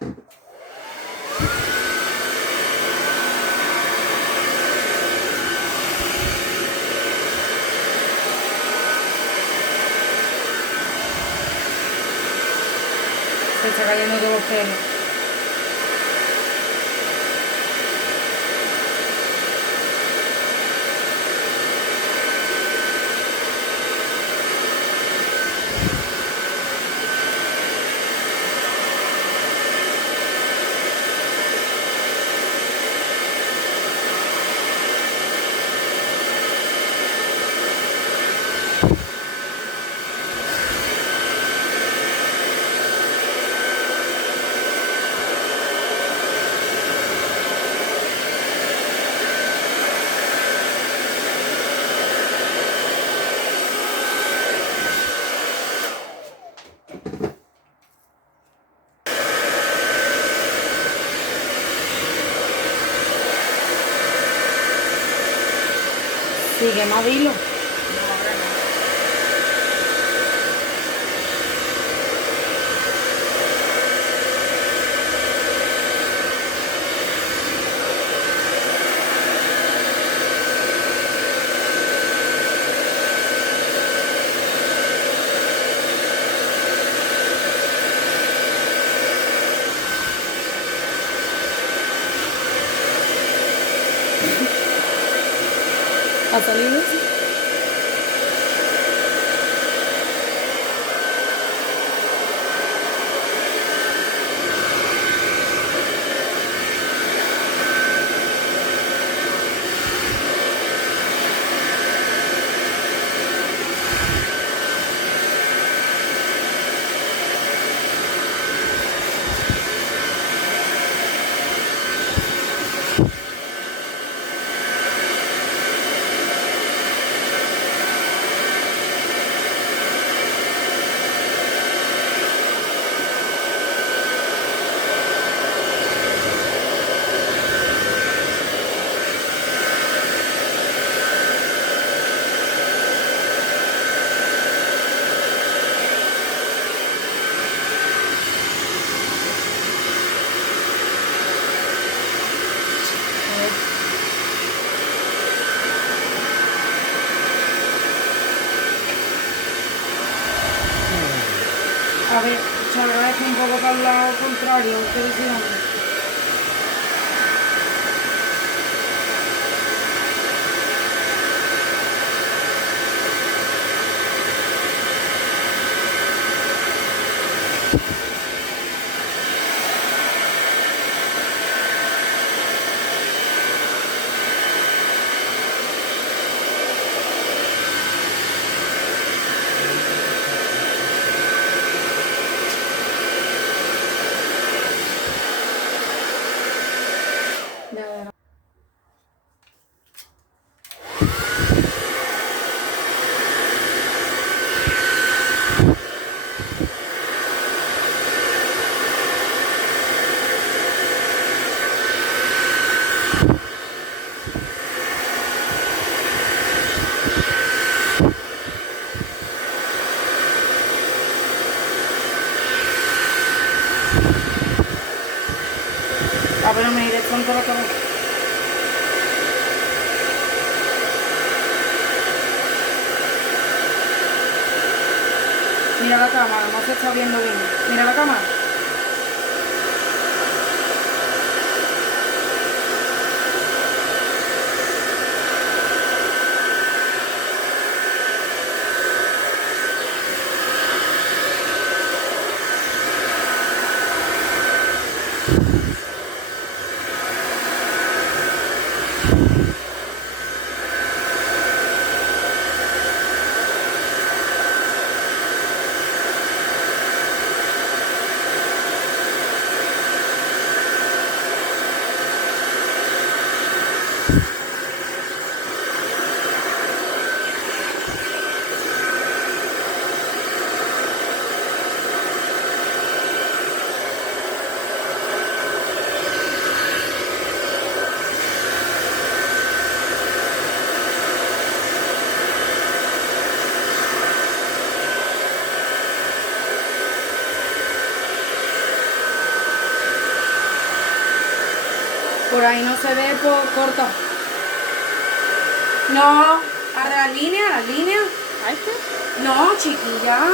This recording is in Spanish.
Se está cayendo todos los pelos. Sigue más hilo. ¿Ha salido eso? A ver, chaval, es un poco para el lado contrario, ¿qué decíamos? A ver, me iré con todo lo que voy. Mira la cámara, no se está viendo bien. Mira la cámara. Por ahí no se ve, pues corta. No, a la línea, a la línea. ¿A este? No, chiquilla.